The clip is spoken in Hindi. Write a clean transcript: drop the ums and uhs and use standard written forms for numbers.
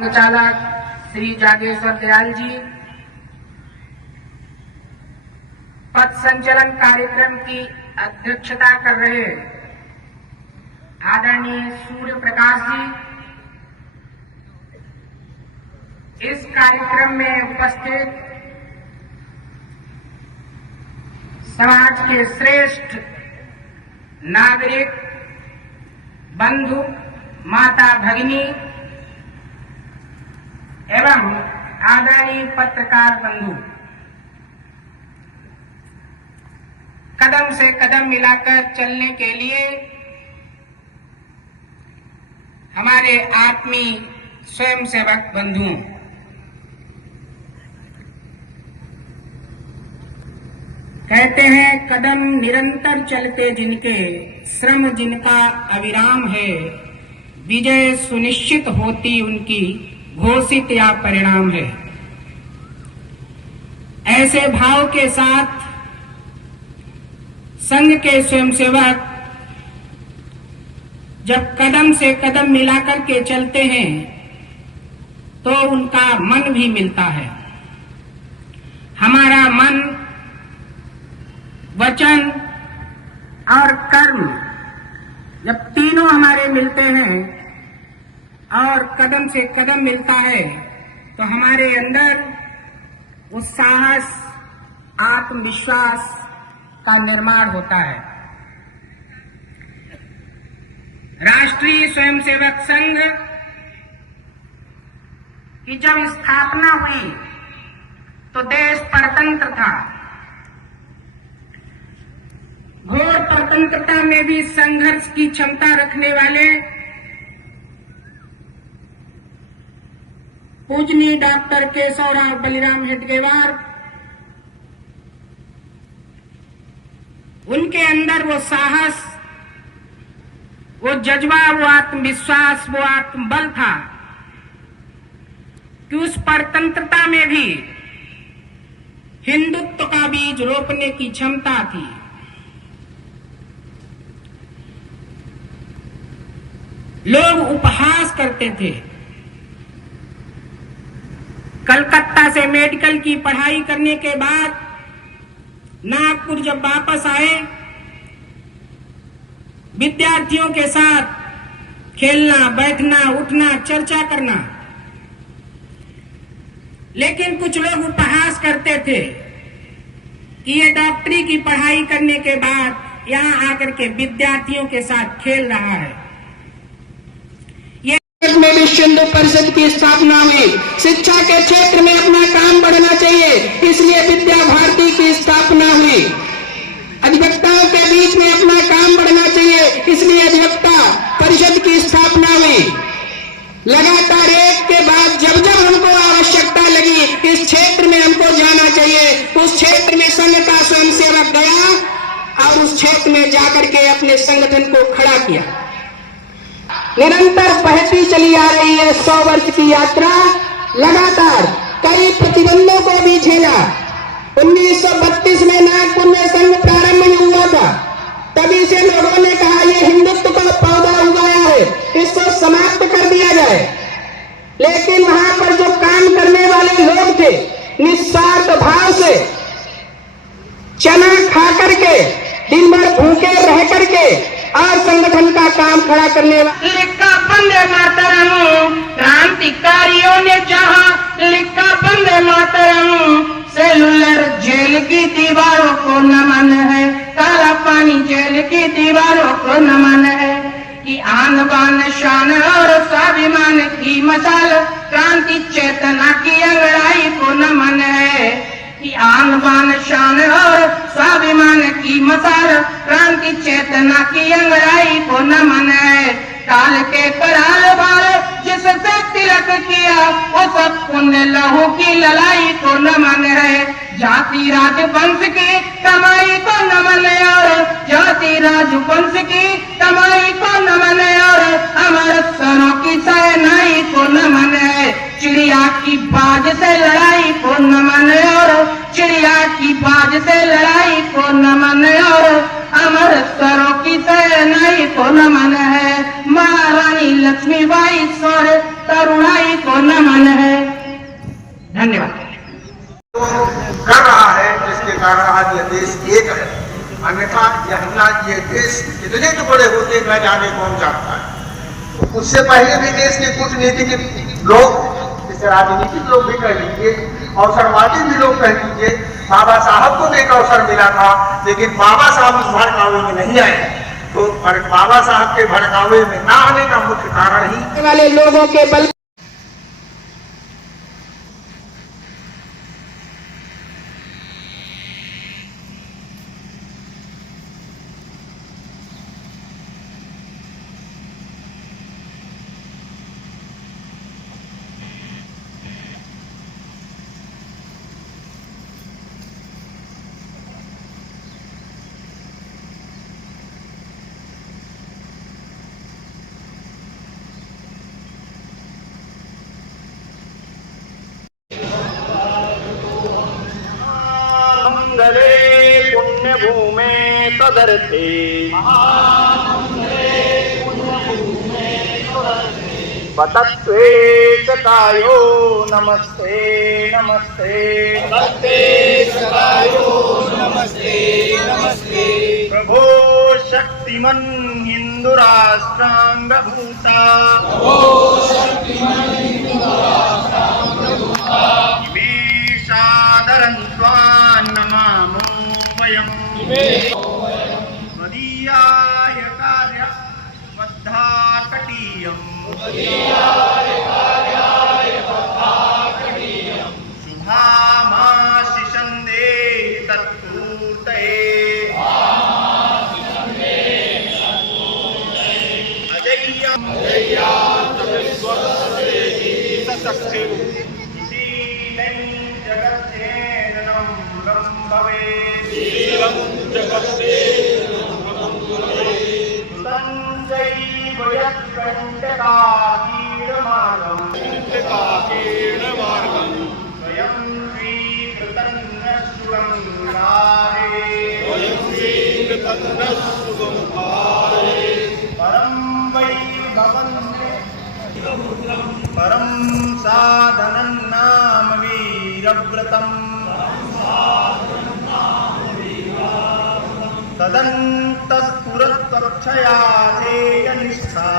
संचालक श्री जागेश्वर दयाल जी, पथ संचलन कार्यक्रम की अध्यक्षता कर रहे आदरणीय सूर्य प्रकाश जी, इस कार्यक्रम में उपस्थित समाज के श्रेष्ठ नागरिक बंधु, माता भगिनी एवं आदरणीय पत्रकार बंधु, कदम से कदम मिलाकर चलने के लिए हमारे आत्मीय स्वयंसेवक बंधुओं, कहते हैं कदम निरंतर चलते जिनके, श्रम जिनका अविराम है, विजय सुनिश्चित होती उनकी, घोषित या परिणाम है। ऐसे भाव के साथ संघ के स्वयंसेवक जब कदम से कदम मिलाकर के चलते हैं तो उनका मन भी मिलता है। हमारा मन, वचन और कर्म जब तीनों हमारे मिलते हैं और कदम से कदम मिलता है तो हमारे अंदर उस साहस, आत्मविश्वास का निर्माण होता है। राष्ट्रीय स्वयंसेवक संघ की जब स्थापना हुई तो देश परतंत्र था। घोर परतंत्रता में भी संघर्ष की क्षमता रखने वाले पूजनीय डॉक्टर केशवराव बलिराम हेडगेवार, उनके अंदर वो साहस, वो जज्बा, वो आत्मविश्वास, वो आत्मबल था कि उस परतंत्रता में भी हिंदुत्व का बीज रोपने की क्षमता थी। लोग उपहास करते थे। कलकत्ता से मेडिकल की पढ़ाई करने के बाद नागपुर जब वापस आए, विद्यार्थियों के साथ खेलना, बैठना, उठना, चर्चा करना, लेकिन कुछ लोग उपहास करते थे कि ये डॉक्टरी की पढ़ाई करने के बाद यहां आकर के विद्यार्थियों के साथ खेल रहा है। में विश्व हिंदू परिषद की स्थापना हुई। शिक्षा के क्षेत्र में अपना काम बढ़ना चाहिए, इसलिए विद्या भारती की स्थापना हुई। अधिवक्ताओं के बीच में अपना काम बढ़ना चाहिए, इसलिए अधिवक्ता परिषद की स्थापना हुई। लगातार एक के बाद जब जब हमको आवश्यकता लगी इस क्षेत्र में हमको जाना चाहिए, उस क्षेत्र में संघ का स्वयंसेवक गया और उस क्षेत्र में जाकर के अपने संगठन को खड़ा किया। निरंतर बहती चली आ रही है 100 वर्ष की यात्रा। लगातार कई प्रतिबंधों को भी झेला। 1932 में नागपुर में संघ प्रारंभ हुआ था। तभी से लोगों ने कहा यह हिंदुत्व का पौधा उगाया है, इसको समाप्त कर दिया जाए। लेकिन वहां पर जो काम करने वाले लोग थे, निस्वार्थ भाव से चना खा करके, दिन भर भूखे रह करके और संगठन का काम खड़ा करने वाले, लिखा वंदे मातरम, क्रांतिकारियों ने चाहा लिखा वंदे मातरम। सेलुलर जेल की दीवारों को नमन है, काला पानी जेल की दीवारों को नमन है कि आन बान शान और स्वाभिमान की मशाल, क्रांति चेतना की अंगड़ाई को नमन है कि आन बान शान और स्वाभिमान की मशाल, क्रांति चेतना की अंगड़ाई को नमन है। काल के कराल बार जिससे तिलक किया वो सब पुण्य लहू की ललाई को नमन है। जाति राजवंश की कमाई को नमन है और जाति राजवंश की कमाई को नमन है और अमर सरों की सेनाई को नमन है। चिड़िया की बाज से लड़ाई को नमन है और चिड़िया की बाज से लड़ाई को नमन है और अमर सरों की सेनाई को नमन है। महारानी लक्ष्मीबाई स्वर तरुणाई को नमन देश कितने टुकड़े होते न जाने कौन जानता है। उससे पहले भी देश के कूटनीतिक लोग, जैसे राजनीतिक लोग भी कह लीजिए, अवसरवादी भी लोग कह लीजिए, बाबा साहब को भी एक अवसर मिला था, लेकिन बाबा साहब उस भड़कावे में नहीं आए। तो बाबा साहब के भड़कावे में ना आने का मुख्य कारण ही वाले लोगों के बल मंगले पुण्यभूमे तदर्थे पतत्वेशकायो नमस्ते नमस्ते प्रभो शक्तिमन् हिन्दुराष्ट्राङ्गभूता इमेषादरं त्वां नमामो वयम् त्वदीयाय कार्यबद्धाकटीयम् शुभामाशिषं देहि तत्पूर्तये अजय्यं शीलं जगच्चेदनं भवेत् संजयी वयत्कण्टकाकीर्णमार्गम् स्वयं श्रीकृतन्नशुभं परं वै भवन्ते परं साधनं नाम वीरव्रतम् तदन्तःपुरत्वक्षया धेयनिष्ठा